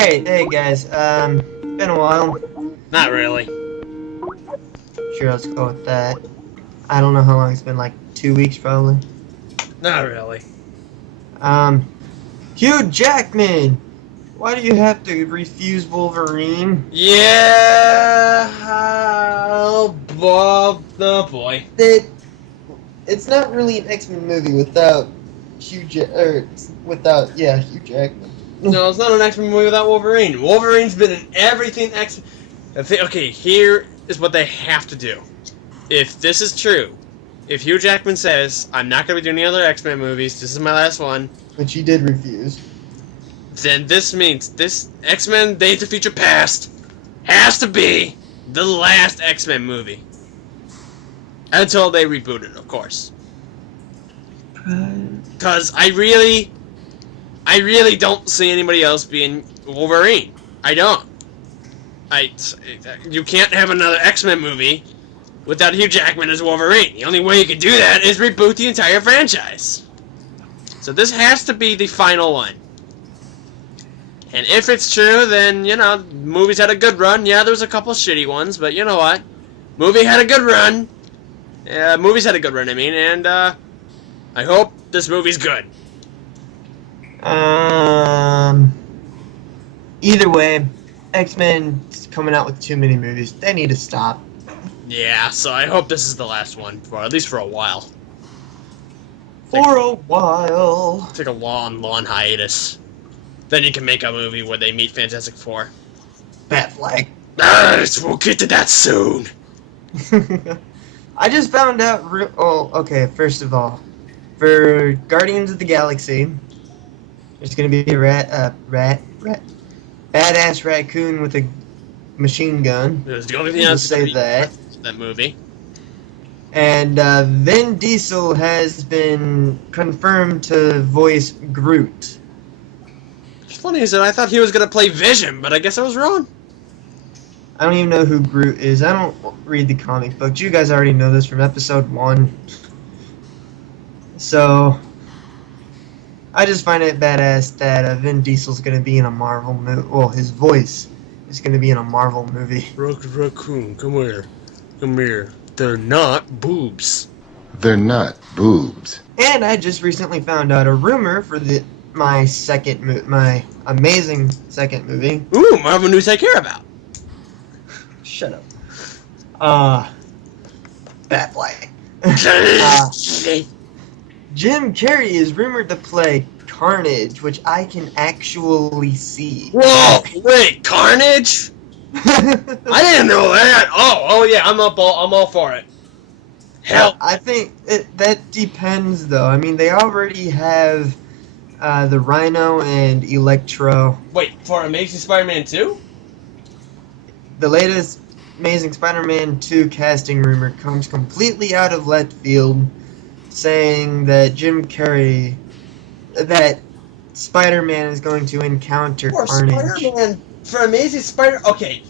Hey guys, been a while. Not really. Sure, let's go with that. I don't know how long it's been, like 2 weeks probably. Not really. Um, Hugh Jackman! Why do you have to refuse Wolverine? Yeah. Bob. Oh boy. It's not really an X-Men movie without Hugh Jackman. No, it's not an X-Men movie without Wolverine. Wolverine's been in everything X. Okay, here is what they have to do. If this is true, if Hugh Jackman says, I'm not going to be doing any other X-Men movies, this is my last one, Which he did refuse. then this means this X-Men Days of Future Past has to be the last X-Men movie. Until they reboot it, of course. Because I really don't see anybody else being Wolverine. I don't. You can't have another X-Men movie without Hugh Jackman as Wolverine. The only way you can do that is reboot the entire franchise. So this has to be the final one. And if it's true, then, you know, movies had a good run. Yeah, there was a couple shitty ones, but you know what? Movie had a good run. Movies had a good run, I mean, and, I hope this movie's good. Either way, X-Men's coming out with too many movies. They need to stop. Yeah, so I hope this is the last one, for at least for a while. For a while. Take a long hiatus. Then you can make a movie where they meet Fantastic Four. Bat-Fflack. We'll get to that soon. I just found out. Okay. First of all, for Guardians of the Galaxy, there's gonna be a badass raccoon with a machine gun. It was the only thing I was say that movie. And Vin Diesel has been confirmed to voice Groot. What's funny is that I thought he was gonna play Vision, but I guess I was wrong. I don't even know who Groot is. I don't read the comic books. You guys already know this from episode 1. So, I just find it badass that Vin Diesel's going to be in a Marvel movie. Well, his voice is going to be in a Marvel movie. Raccoon, come here. Come here. They're not boobs. They're not boobs. And I just recently found out a rumor for my amazing second movie. Ooh, Marvel news I care about. Shut up. Bat-Fflack. Jim Carrey is rumored to play Carnage, which I can actually see. Whoa! Wait, Carnage? I didn't know that. Oh yeah, I'm all for it. Hell, I think that depends, though. I mean, they already have the Rhino and Electro. Wait, for Amazing Spider-Man 2? The latest Amazing Spider-Man 2 casting rumor comes completely out of left field, saying that that Spider-Man is going to encounter Carnage. Spider-Man, for Amazing Spider... Okay,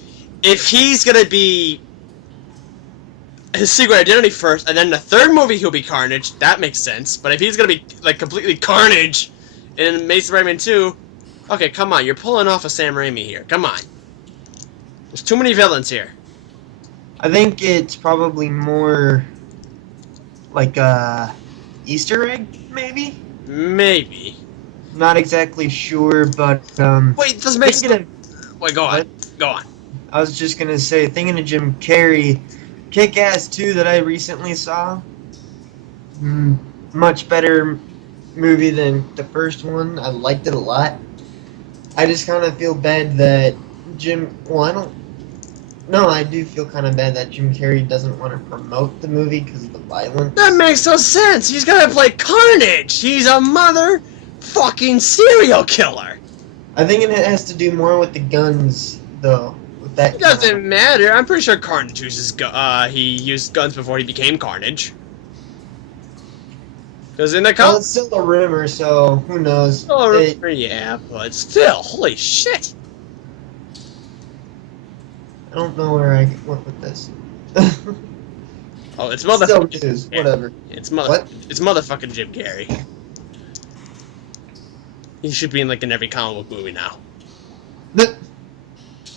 if he's gonna be his secret identity first, and then the third movie he'll be Carnage, that makes sense. But if he's gonna be, like, completely Carnage in Amazing Spider-Man 2... Okay, come on, you're pulling off a Sam Raimi here. Come on. There's too many villains here. I think it's probably more like a Easter egg, maybe? Maybe. Not exactly sure, but Wait, this makes sense. Wait, go on. Go on. I was just gonna say, thinking of Jim Carrey, Kick-Ass 2 that I recently saw, much better movie than the first one. I liked it a lot. I just kind of feel bad that I do feel kind of bad that Jim Carrey doesn't want to promote the movie because of the violence. That makes no sense. He's gonna play Carnage. He's a motherfucking serial killer. I think it has to do more with the guns, though. With that, It doesn't matter. I'm pretty sure Carnage he used guns before he became Carnage. Because in the well, it's still a rumor, so who knows? Yeah, but still, holy shit. I don't know where I went with this. Oh, it's motherfucking Still news, whatever. It's motherfucking Jim Carrey. He should be in like in every comic book movie now.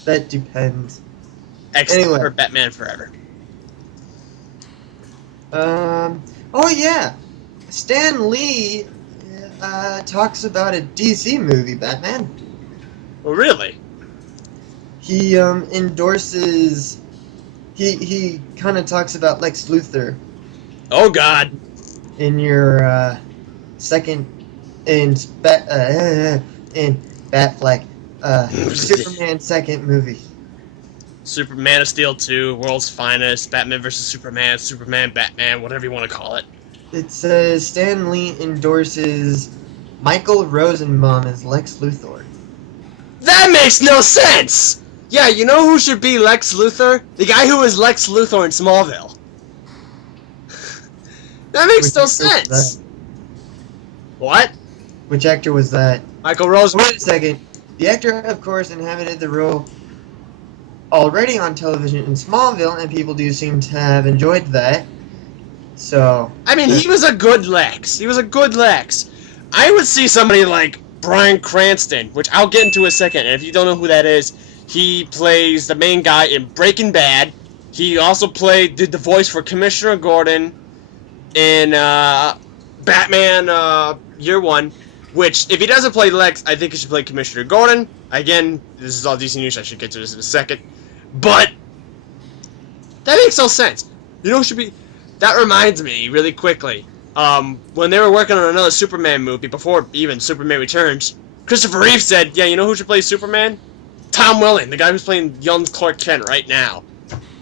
That depends. Except Anyway. for Batman Forever. Oh yeah, Stan Lee talks about a DC movie, Batman. Well, really? He endorses. He kind of talks about Lex Luthor Oh God. in your second in in Bat-Flack, Superman's second movie. Man of Steel 2, World's Finest, Batman vs Superman, Superman, Batman, whatever you want to call it. It says Stan Lee endorses Michael Rosenbaum as Lex Luthor. That makes no sense! Yeah, you know who should be Lex Luthor? The guy who was Lex Luthor in Smallville. That makes no sense! What? Which actor was that? Michael Rosenbaum. Wait a second. The actor, of course, inhabited the role already on television in Smallville, and people do seem to have enjoyed that. So... I mean, he was a good Lex. He was a good Lex. I would see somebody like Bryan Cranston, which I'll get into in a second, and if you don't know who that is, he plays the main guy in Breaking Bad. He also did the voice for Commissioner Gordon in Batman Year One, which, if he doesn't play Lex, I think he should play Commissioner Gordon. Again, this is all DC news, I should get to this in a second. But, that makes no sense. You know who should be... That reminds me, really quickly, when they were working on another Superman movie, before even Superman Returns, Christopher Reeve said, yeah, you know who should play Superman? Tom Welling, the guy who's playing young Clark Kent right now.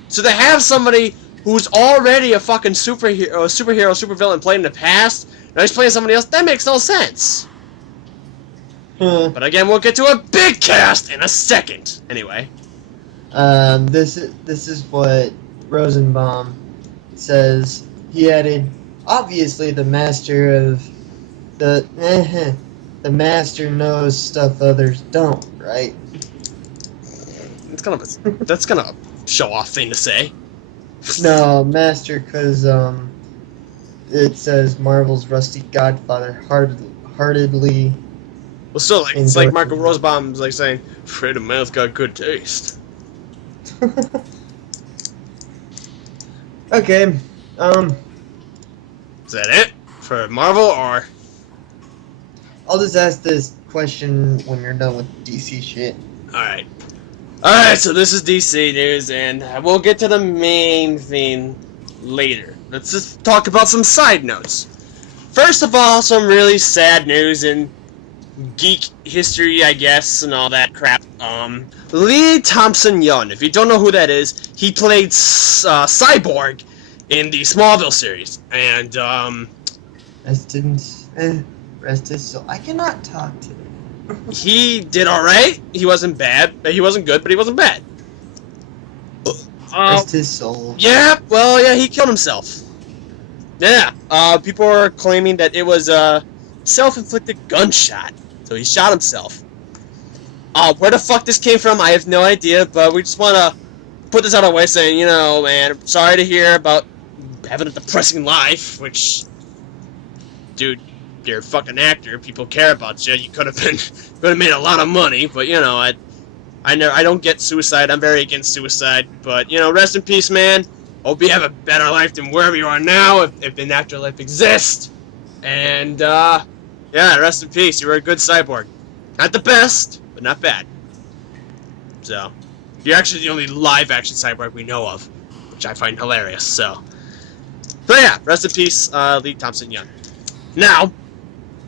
So to have somebody who's already a fucking supervillain played in the past, now he's playing somebody else, that makes no sense. But again, we'll get to a big cast in a second. Anyway. This is what Rosenbaum says. He added, obviously the master of the master knows stuff others don't, right? That's kind of a show-off thing to say. No, master, because it says Marvel's rusty godfather heartedly. Well, still, like, it's like Michael Rosenbaum's like saying, "Fred of mouth got good taste." Okay, Is that it for Marvel, or? I'll just ask this question when you're done with DC shit. Alright. Alright, so this is DC news, and we'll get to the main thing later. Let's just talk about some side notes. First of all, some really sad news in geek history, I guess, and all that crap. Lee Thompson-Young, if you don't know who that is, he played Cyborg in the Smallville series, and, Rest his soul. I cannot talk to him. he did alright. He wasn't bad. He wasn't good, but he wasn't bad. Rest his soul. Yeah, well, yeah, he killed himself. Yeah, people are claiming that it was a self-inflicted gunshot, so he shot himself. Where the fuck this came from, I have no idea, but we just want to put this out of the way saying, you know, man, I'm sorry to hear about having a depressing life, which, dude, you're a fucking actor, people care about you, you could have made a lot of money, but, you know, I don't get suicide, I'm very against suicide, but, you know, rest in peace, man. Hope you have a better life than wherever you are now, if an afterlife exists. And, yeah, rest in peace, you were a good cyborg. Not the best, but not bad. So, you're actually the only live-action cyborg we know of, which I find hilarious, so. But yeah, rest in peace, Lee Thompson-Young. Now,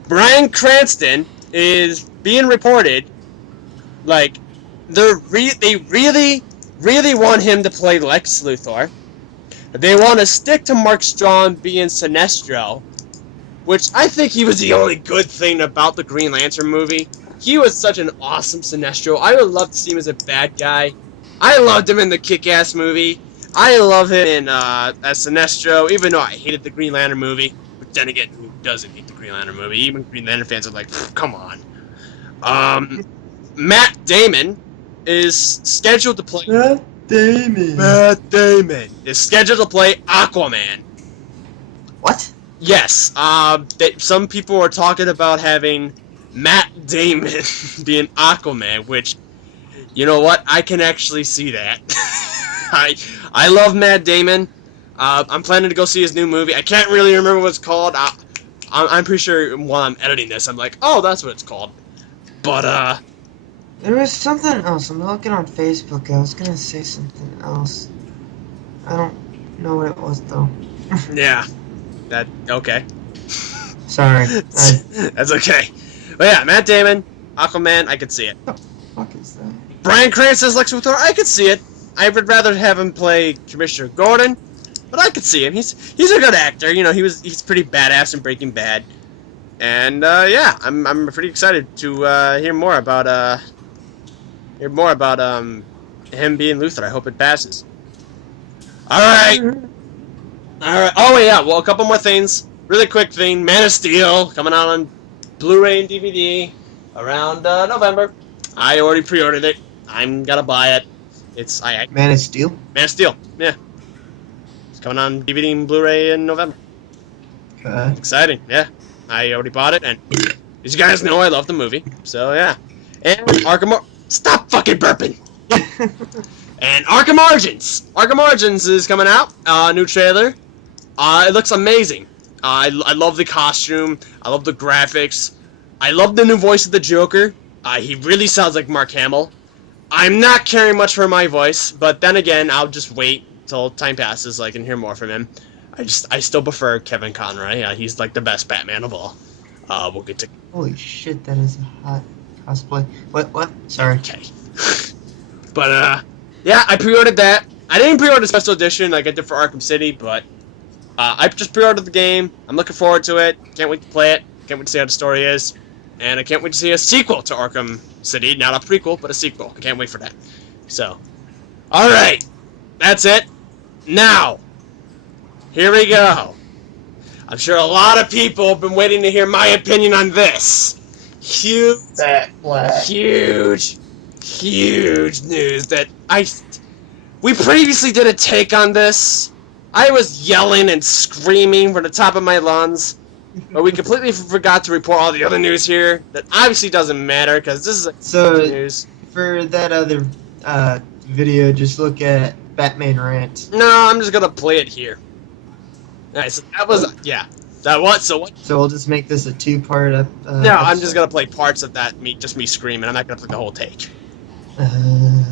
Bryan Cranston is being reported, like, they really want him to play Lex Luthor. They want to stick to Mark Strong being Sinestro, which I think he was the only good thing about the Green Lantern movie. He was such an awesome Sinestro. I would love to see him as a bad guy. I loved him in the Kick-Ass movie. I love him in as Sinestro, even though I hated the Green Lantern movie. But then again, who doesn't hate the Green Lantern movie? Even Green Lantern fans are like, come on. Matt Damon is scheduled to play... Matt Damon is scheduled to play Aquaman. What? Yes, some people are talking about having Matt Damon being Aquaman, which, You know what? I can actually see that. I love Matt Damon. I'm planning to go see his new movie. I can't really remember what it's called. I'm pretty sure while I'm editing this, I'm like, oh, that's what it's called. But, There was something else. I'm looking on Facebook. I was gonna say something else. I don't know what it was, though. yeah. Okay. Sorry. That's okay. But yeah, Matt Damon, Aquaman, I could see it. What the fuck is that? Bryan Cranston's Lex Luthor, I could see it. I would rather have him play Commissioner Gordon, but I could see him. He's a good actor. You know, he's pretty badass in Breaking Bad. And yeah, I'm pretty excited to hear more about him being Luthor. I hope it passes. All right. Oh yeah. Well, a couple more things. Really quick thing. Man of Steel coming out on Blu-ray and DVD around November. I already pre-ordered it. I'm gonna buy it. Man of Steel? Man of Steel. Yeah. It's coming on DVD and Blu-ray in November. Okay. Exciting. Yeah. I already bought it, and as you guys know, I love the movie. So yeah. And Stop fucking burping. And Arkham Origins. Arkham Origins is coming out. New trailer. It looks amazing. I love the costume. I love the graphics. I love the new voice of the Joker. He really sounds like Mark Hamill. I'm not caring much for my voice, but then again, I'll just wait till time passes so I can hear more from him. I still prefer Kevin Conroy. He's like the best Batman of all. We'll get to... Holy shit, that is a hot cosplay. What? Sorry. Okay. But, yeah, I pre-ordered that. I didn't pre-order the special edition like I did for Arkham City, but I just pre-ordered the game. I'm looking forward to it. Can't wait to play it. Can't wait to see how the story is. And I can't wait to see a sequel to Arkham City. Not a prequel, but a sequel. I can't wait for that. So, alright. That's it. Now, here we go. I'm sure a lot of people have been waiting to hear my opinion on this. Bat-Fflack. Huge news that we previously did a take on this. I was yelling and screaming from the top of my lungs, but we completely forgot to report all the other news here. That obviously doesn't matter because this is news. For that other video, just look at Batman Rant. No, I'm just gonna play it here. Alright, so that was that what? So what? So we'll just make this a two-part. No, I'm just gonna play parts of that. Just me screaming. I'm not gonna play the whole take.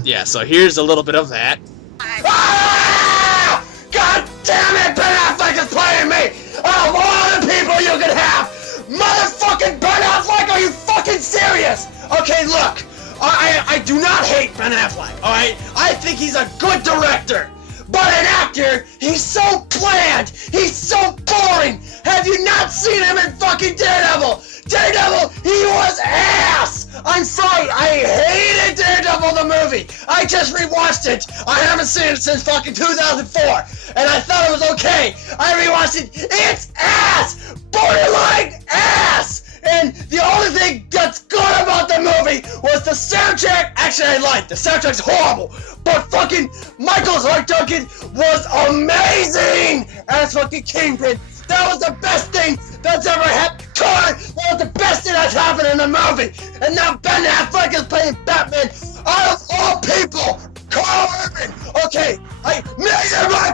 Yeah, so here's a little bit of that. Ah! God damn it! Ben Affleck is playing me! Of all the people you could have! Motherfucking Ben Affleck, are you fucking serious? Okay, look, I do not hate Ben Affleck, alright? I think he's a good director. But an actor, he's so bland! He's so boring! Have you not seen him in fucking Daredevil? Daredevil, he was ass! I'm sorry, I hated Daredevil the movie! I just rewatched it! I haven't seen it since fucking 2004! And I thought it was okay! I rewatched it, it's ass! Borderline ass! And the only thing that's good about the movie was the soundtrack. Actually, I lied. The soundtrack's horrible. But fucking Michael Clark Duncan was amazing as fucking Kingpin. That was the best thing that's ever happened. That was the best thing that's happened in the movie. And now Ben Affleck is playing Batman. Out of all people, Carl Urban. Okay,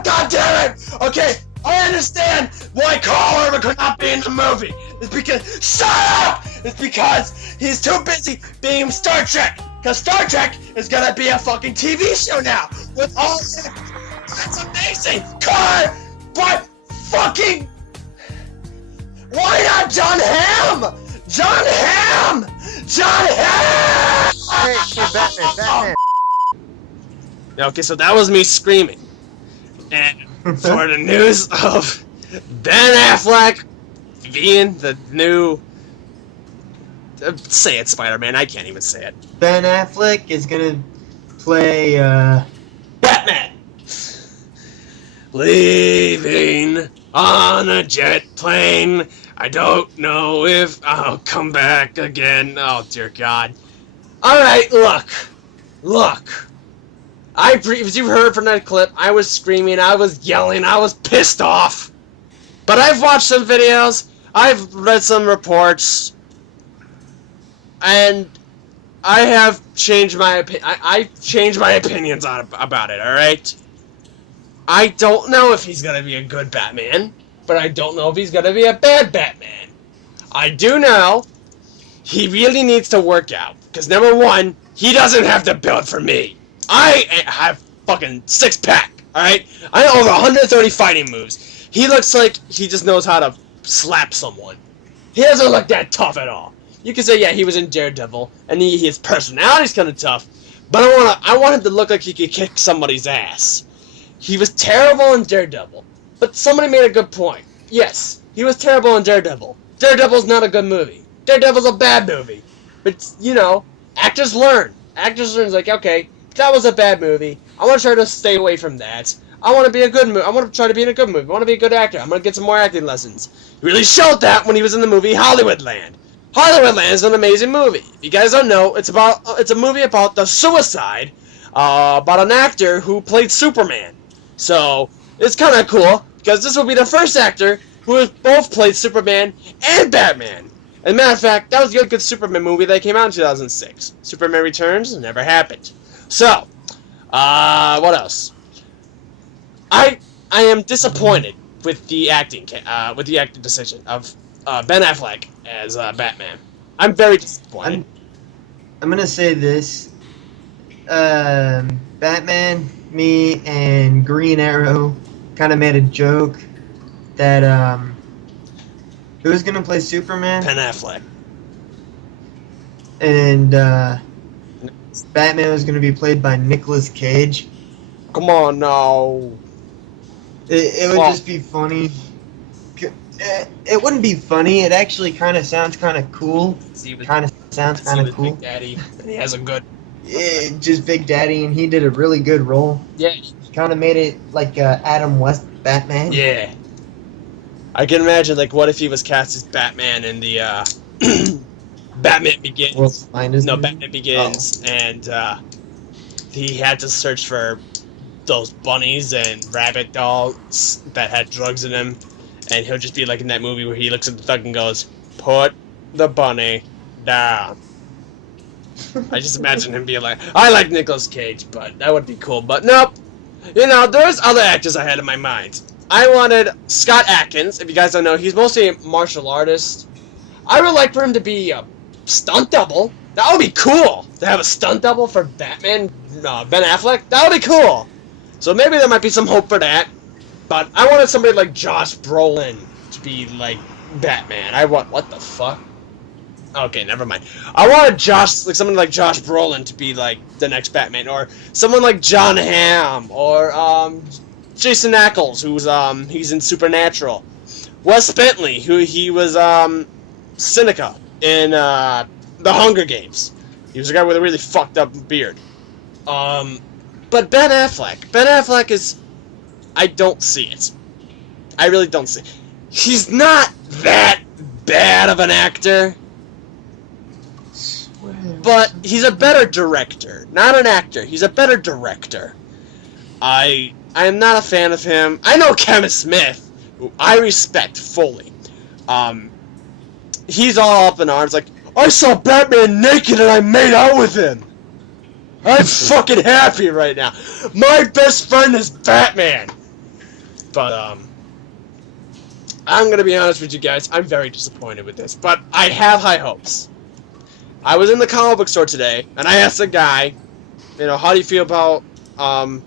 goddammit. Okay. I understand why Carl Urban could not be in the movie. It's because shut up! It's because he's too busy being Star Trek. Because Star Trek is gonna be a fucking TV show now with all. That's amazing, Carl. But fucking why not John Hamm? John Hamm. Hey, Batman. Okay, so that was me screaming. And for the news of Ben Affleck being the new... say it, Spider-Man. I can't even say it. Ben Affleck is gonna play, Batman! Leaving on a jet plane. I don't know if I'll come back again. Oh, dear God. Alright, look. As you heard from that clip, I was screaming, I was yelling, I was pissed off. But I've watched some videos, I've read some reports, and I have changed my I changed my opinions about it. All right. I don't know if he's gonna be a good Batman, but I don't know if he's gonna be a bad Batman. I do know he really needs to work out because number one, he doesn't have to build for me. I have fucking 6-pack. All right. I know over 130 fighting moves. He looks like he just knows how to slap someone. He doesn't look that tough at all. You can say, yeah, he was in Daredevil, and his personality's kind of tough, but I want him to look like he could kick somebody's ass. He was terrible in Daredevil, but somebody made a good point. Yes, he was terrible in Daredevil. Daredevil's not a good movie. Daredevil's a bad movie. But, you know, actors learn. Actors learn, like, okay, that was a bad movie. I want to try to stay away from that. I want to be a good movie. I want to try to be in a good movie. I want to be a good actor. I'm going to get some more acting lessons. He really showed that when he was in the movie Hollywoodland. Hollywoodland is an amazing movie. If you guys don't know, it's a movie about the suicide about an actor who played Superman. So it's kind of cool because this will be the first actor who has both played Superman and Batman. As a matter of fact, that was the good Superman movie that came out in 2006. Superman Returns never happened. So, what else? I am disappointed with the acting decision of Ben Affleck as Batman. I'm very disappointed. I'm gonna say this. Batman, me, and Green Arrow kind of made a joke that who's gonna play Superman? Ben Affleck. And Batman was gonna be played by Nicolas Cage. Come on, no. It would just be funny. It wouldn't be funny. It actually kind of sounds kind of cool. Kind of sounds kind of cool. Big Daddy, and he has a good. Yeah, just Big Daddy, and he did a really good role. Yeah. He kind of made it like Adam West Batman. Yeah. I can imagine, like, what if he was cast as Batman in the Batman Begins? World's Finest No, movie? Batman Begins, and he had to search for those bunnies and rabbit dolls that had drugs in them, and he'll just be like in that movie where he looks at the thug and goes, "Put the bunny down." I just imagine him being like, I like Nicolas Cage, but that would be cool. But nope. You know, there's other actors I had in my mind. I wanted Scott Adkins. If you guys don't know, he's mostly a martial artist. I would like for him to be a stunt double. That would be cool to have a stunt double for Batman, Ben Affleck. That would be cool. So maybe there might be some hope for that. But I wanted somebody like Josh Brolin to be like Batman. What the fuck? Okay, never mind. I wanted someone like Josh Brolin to be like the next Batman, or someone like John Hamm, or Jason Ackles, who's he's in Supernatural. Wes Bentley, who he was Seneca in The Hunger Games. He was a guy with a really fucked up beard. But Ben Affleck is, I don't see it. I really don't see it. He's not that bad of an actor. But he's a better director. Not an actor. He's a better director. I am not a fan of him. I know Kevin Smith, who I respect fully. He's all up in arms like, I saw Batman naked and I made out with him. I'm fucking happy right now. My best friend is Batman. But, I'm gonna be honest with you guys. I'm very disappointed with this. But I have high hopes. I was in the comic book store today, and I asked the guy, you know, how do you feel about Ben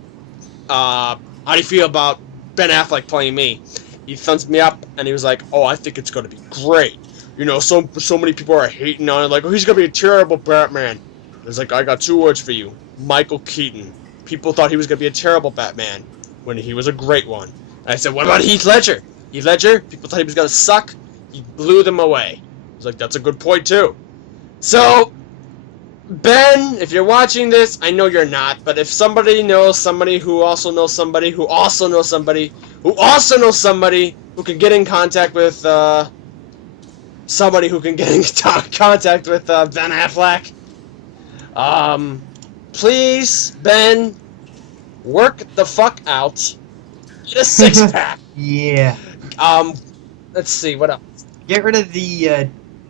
Affleck playing me? He thumbs me up, and he was like, oh, I think it's going to be great. You know, so many people are hating on it, like, oh, he's going to be a terrible Batman. I was like, I got 2 words for you. Michael Keaton. People thought he was going to be a terrible Batman, when he was a great one. And I said, what about Heath Ledger? Heath Ledger, people thought he was going to suck. He blew them away. I was like, that's a good point, too. So, Ben, if you're watching this, I know you're not, but if somebody knows somebody who also knows somebody who also knows somebody who also knows somebody who can get in contact with somebody who can get in contact with Ben Affleck, please, Ben, work the fuck out. Get a 6-pack. Yeah. Let's see, what else? Get rid of the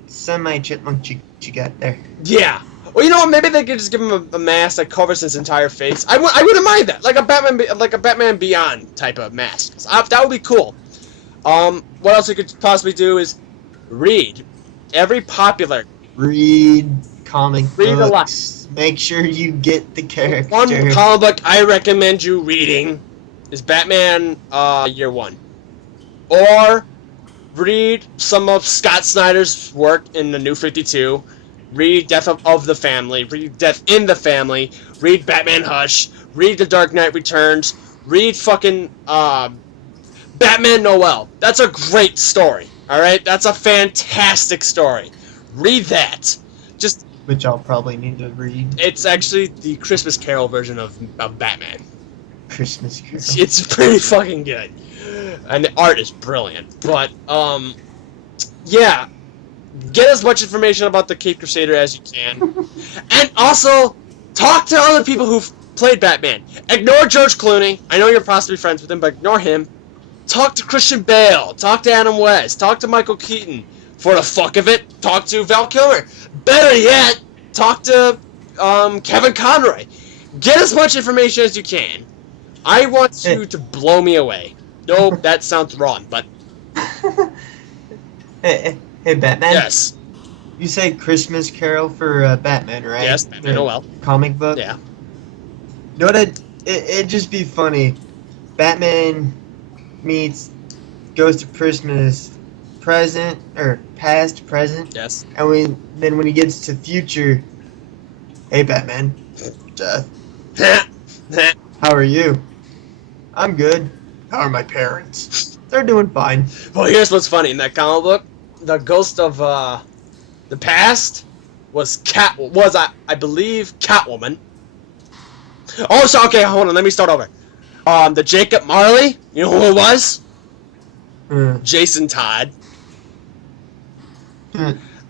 semi-chipmunk you got there. Yeah. Well, you know what? Maybe they could just give him a mask that covers his entire face. I wouldn't mind that, like a Batman Beyond type of mask. That would be cool. What else we could possibly do is read every popular. Read comic Read a lot. books. Make sure you get the character. One comic book I recommend you reading is Batman Year One, or read some of Scott Snyder's work in the New 52. Read Death of the Family. Read Death in the Family. Read Batman Hush. Read The Dark Knight Returns. Read fucking Batman Noel. That's a great story. All right, that's a fantastic story. Read that. Just which I'll probably need to read. it's actually the Christmas Carol version of Batman. Christmas Carol. It's pretty fucking good, and the art is brilliant. But yeah, get as much information about the Caped Crusader as you can, and also talk to other people who've played Batman. Ignore George Clooney. I know you're possibly friends with him, but ignore him. Talk to Christian Bale. Talk to Adam West. Talk to Michael Keaton. For the fuck of it, talk to Val Kilmer. Better yet, talk to Kevin Conroy. Get as much information as you can. I want you to blow me away. No, that sounds wrong, but... Hey, Batman? Yes. You say Christmas Carol for Batman, right? Yes, Batman Noel. Comic book? Yeah. You know what? It'd just be funny. Batman goes to Christmas present, or past, present. Yes. And then when he gets to future, hey Batman, how are you? I'm good. How are my parents? They're doing fine. Well, here's what's funny. In that comic book, the ghost of the past was I believe Catwoman. Oh, so okay, hold on. Let me start over. The Jacob Marley. You know who it was? Jason Todd.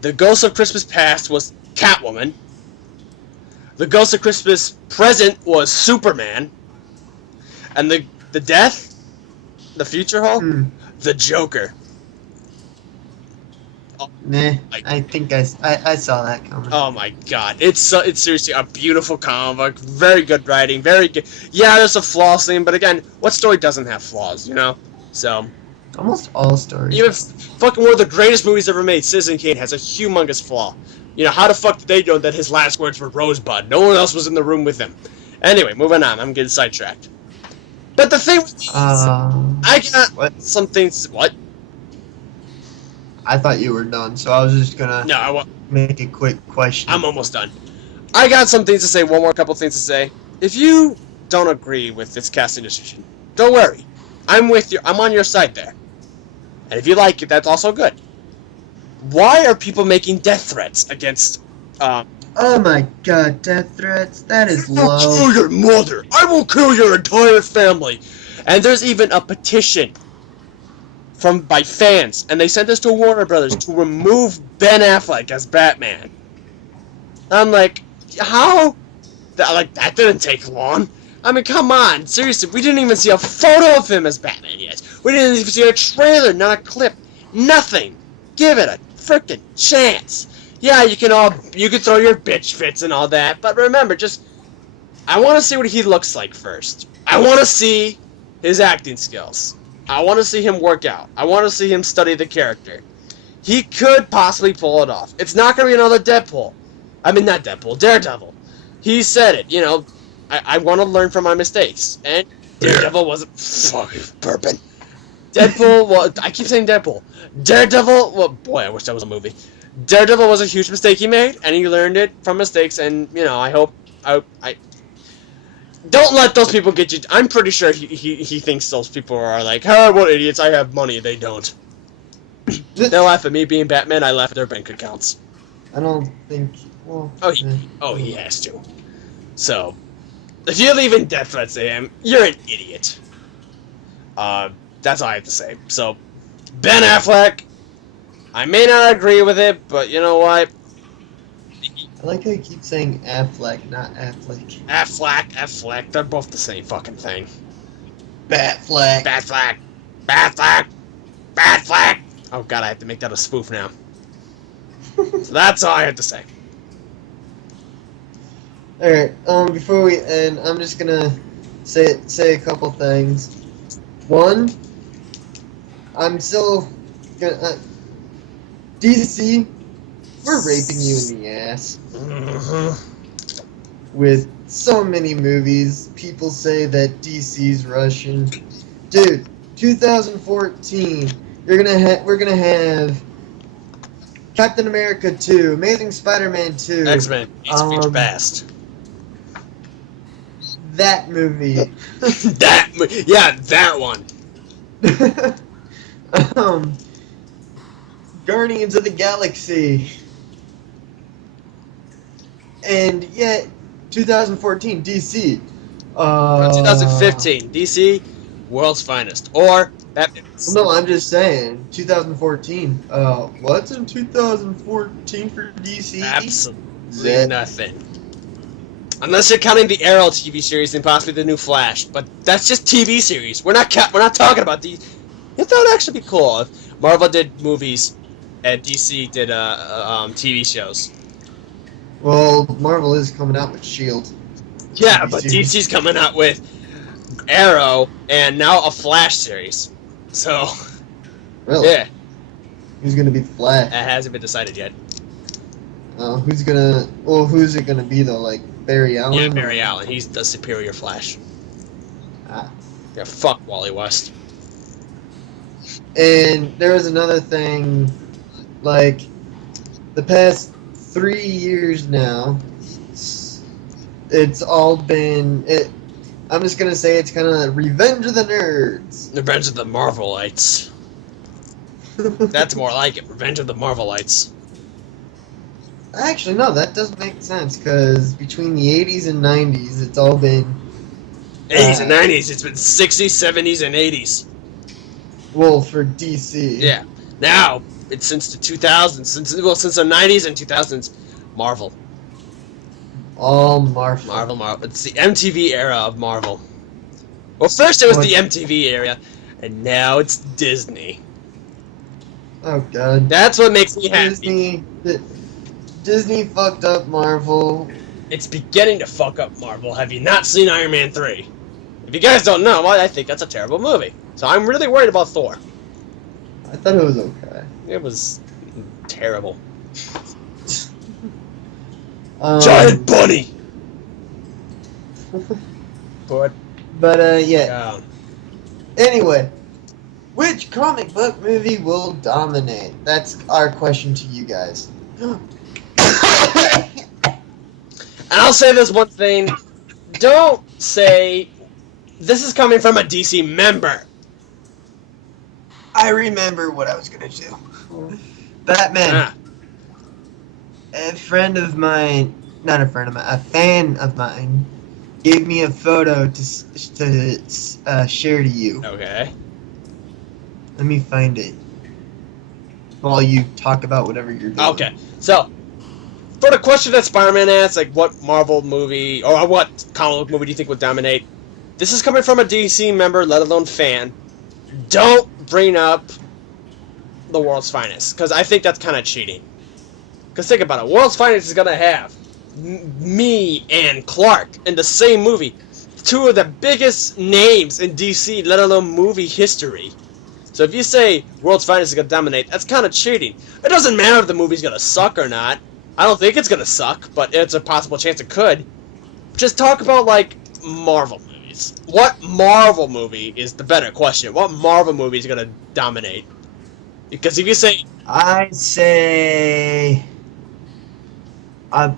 The Ghost of Christmas Past was Catwoman. The Ghost of Christmas Present was Superman. And the Death, the Future Hulk, the Joker. Nah, I think I saw that coming. Oh my god, it's seriously a beautiful comic book, very good writing, very good. Yeah, there's a flaw scene, but again, what story doesn't have flaws, you know? So almost all stories. even fucking one of the greatest movies ever made, Citizen Kane, has a humongous flaw. You know, how the fuck did they know that his last words were Rosebud? No one else was in the room with him. Anyway, moving on. I'm getting sidetracked. But the thing with these, I got some things. What? I thought you were done, so I was just gonna make a quick question. I'm almost done. I got some things to say. One more couple things to say. If you don't agree with this casting decision, don't worry. I'm with you. I'm on your side there. And if you like it, that's also good. Why are people making death threats against? Oh my god, death threats? That is I will low. kill your mother. I will kill your entire family. And there's even a petition by fans, and they sent this to Warner Brothers to remove Ben Affleck as Batman. I'm like, how? That didn't take long. I mean, come on, seriously, we didn't even see a photo of him as Batman yet. We didn't even see a trailer, not a clip, nothing. Give it a frickin' chance. Yeah, you can throw your bitch fits and all that, but remember, I want to see what he looks like first. I want to see his acting skills. I want to see him work out. I want to see him study the character. He could possibly pull it off. It's not going to be another Deadpool. I mean, not Deadpool, Daredevil. He said it, you know, I want to learn from my mistakes. And Daredevil wasn't fucking burping. Deadpool, well, I keep saying Deadpool. Daredevil, well, boy, I wish that was a movie. Daredevil was a huge mistake he made, and he learned it from mistakes, and, you know, I don't let those people get you. I'm pretty sure he thinks those people are like, oh, what idiots, I have money, they don't. They laugh at me being Batman, I laugh at their bank accounts. I don't think, well... He has to. So, if you're leaving death threats to him, you're an idiot. That's all I have to say. So, Ben Affleck, I may not agree with it, but you know what? I like how you keep saying Affleck, not Affleck. Bat-Flack, they're both the same fucking thing. Bat-Flack. Bat-Flack, Bat-Flack, Bat-Flack. Oh god, I have to make that a spoof now. So that's all I have to say. Alright, before we end, I'm just gonna say a couple things. One, I'm still gonna DC, we're raping you in the ass with so many movies. People say that DC's Russian. Dude, 2014, we're gonna have Captain America 2, Amazing Spider-Man 2, X-Men, Days of Future Past. that movie. that one. Guardians of the Galaxy. And yet, 2014, DC. 2015, DC, World's Finest, or Batman. No, I'm just saying, 2014. What's in 2014 for DC? Absolutely nothing. Unless you're counting the Arrow TV series and possibly the new Flash, but that's just TV series. We're not talking about these. That would actually be cool if Marvel did movies and DC did TV shows. Well, Marvel is coming out with S.H.I.E.L.D. Yeah, but DC's coming out with Arrow and now a Flash series. So, Really? yeah, Who's gonna be the Flash? that hasn't been decided yet. Who's it gonna be though? Like Barry Allen? Yeah, Barry Allen. He's the superior Flash. Ah. Yeah, fuck Wally West. And there was another thing, like, the past 3 years now, it's all been, I'm just gonna say it's kind of Revenge of the Nerds. Revenge of the Marvelites. That's more like it. Revenge of the Marvelites. Actually, no, that doesn't make sense, because between the 80s and 90s, it's all been... 80s and 90s. It's been 60s, 70s, and 80s. Well, for DC. Yeah. Now, it's since the 2000s. Since the 90s and 2000s. Marvel. All Marvel. Marvel. It's the MTV era of Marvel. Well, first it was the MTV era, and now it's Disney. Oh, God. That's what makes me happy. Disney fucked up Marvel. It's beginning to fuck up Marvel. Have you not seen Iron Man 3? If you guys don't know, well, I think that's a terrible movie. So I'm really worried about Thor. I thought it was okay. It was terrible. Giant bunny! But, yeah. Anyway, which comic book movie will dominate? That's our question to you guys. And I'll say this one thing. Don't say, this is coming from a DC member. I remember what I was gonna do. Batman. Ah. A friend of mine, not a friend of mine, a fan of mine, gave me a photo to share to you. Okay. Let me find it while you talk about whatever you're doing. Okay. So, for the question that Spider-Man asked, like, what Marvel movie, or what comic book movie do you think would dominate? This is coming from a DC member, let alone fan. Don't bring up The World's Finest, because I think that's kind of cheating. Because think about it, World's Finest is going to have me and Clark in the same movie. Two of the biggest names in DC, let alone movie history. So if you say World's Finest is going to dominate, that's kind of cheating. It doesn't matter if the movie's going to suck or not. I don't think it's going to suck, but it's a possible chance it could. Just talk about, like, Marvel movies. What Marvel movie is the better question? What Marvel movie is going to dominate? Because if you say... I say... well,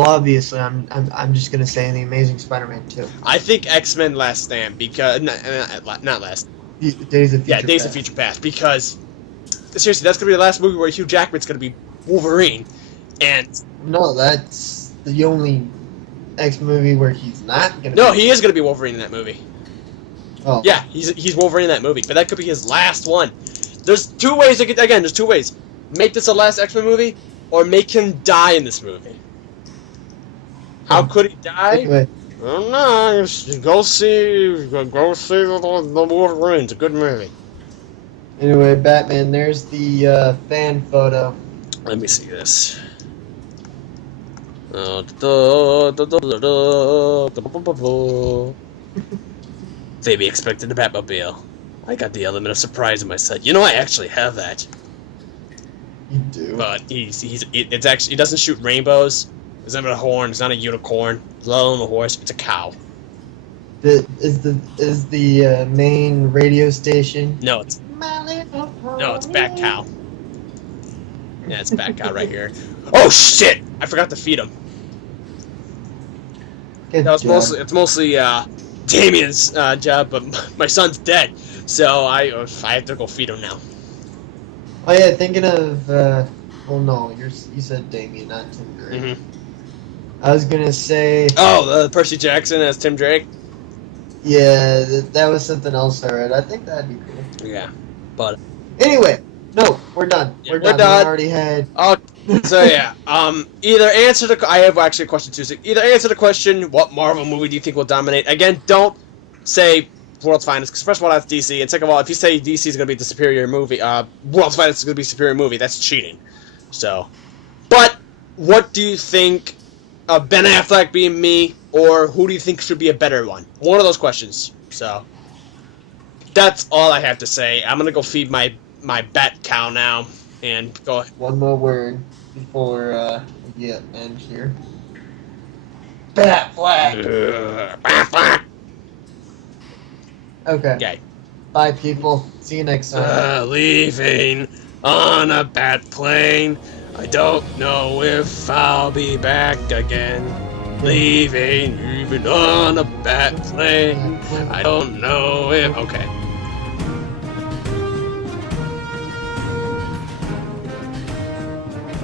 obviously, I'm just gonna say The Amazing Spider-Man 2. I think X-Men Last Stand, because... Not Last... Days of Future Yeah, Days Past. of Future Past, because... Seriously, that's going to be the last movie where Hugh Jackman's going to be Wolverine. And... No, that's the only X movie where he's not gonna No, be. he is going to be Wolverine in that movie. Oh. Yeah, he's Wolverine in that movie, but that could be his last one. There's two ways, again, there's two ways. Make this the last X-Men movie, or make him die in this movie. How could he die? Anyway, I don't know. Go see the Wolverine. It's a good movie. anyway, Batman, there's the fan photo. Let me see this. They be expecting the Batmobile. I got the element of surprise in my set. You know, I actually have that. You do. But it's actually, he doesn't shoot rainbows. It's not a horn. It's not a unicorn. It's not on a horse. It's a cow. Is the main radio station? No, it's Bat Cow. Yeah, it's Bat Cow right here. Oh shit! I forgot to feed him. Good That was job. it's mostly Damien's job, but my son's dead, so I have to go feed him now. Oh yeah, thinking of well no, you said Damien, not Tim Drake. Mhm. I was gonna say Percy Jackson as Tim Drake. yeah, that was something else I read. I think that'd be cool. Yeah, but Anyway, no, we're done. Yeah, we're we're done. done. We already had. oh, so yeah, either answer the. I have actually a question too. So either answer the question: what Marvel movie do you think will dominate? Again, don't say World's Finest, because first of all, that's DC, and second of all, if you say DC is going to be the superior movie, World's Finest is going to be a superior movie, that's cheating. So, but what do you think? Ben Affleck being me, or who do you think should be a better one? One of those questions. So, that's all I have to say. I'm gonna go feed my bat cow now, and go. One more word before we get end here. Bat-Fflack. Bat-Flack. Okay. Okay. Bye, people. See you next time. Leaving on a bat plane. I don't know if I'll be back again. Leaving even on a bat plane. I don't know if. Okay.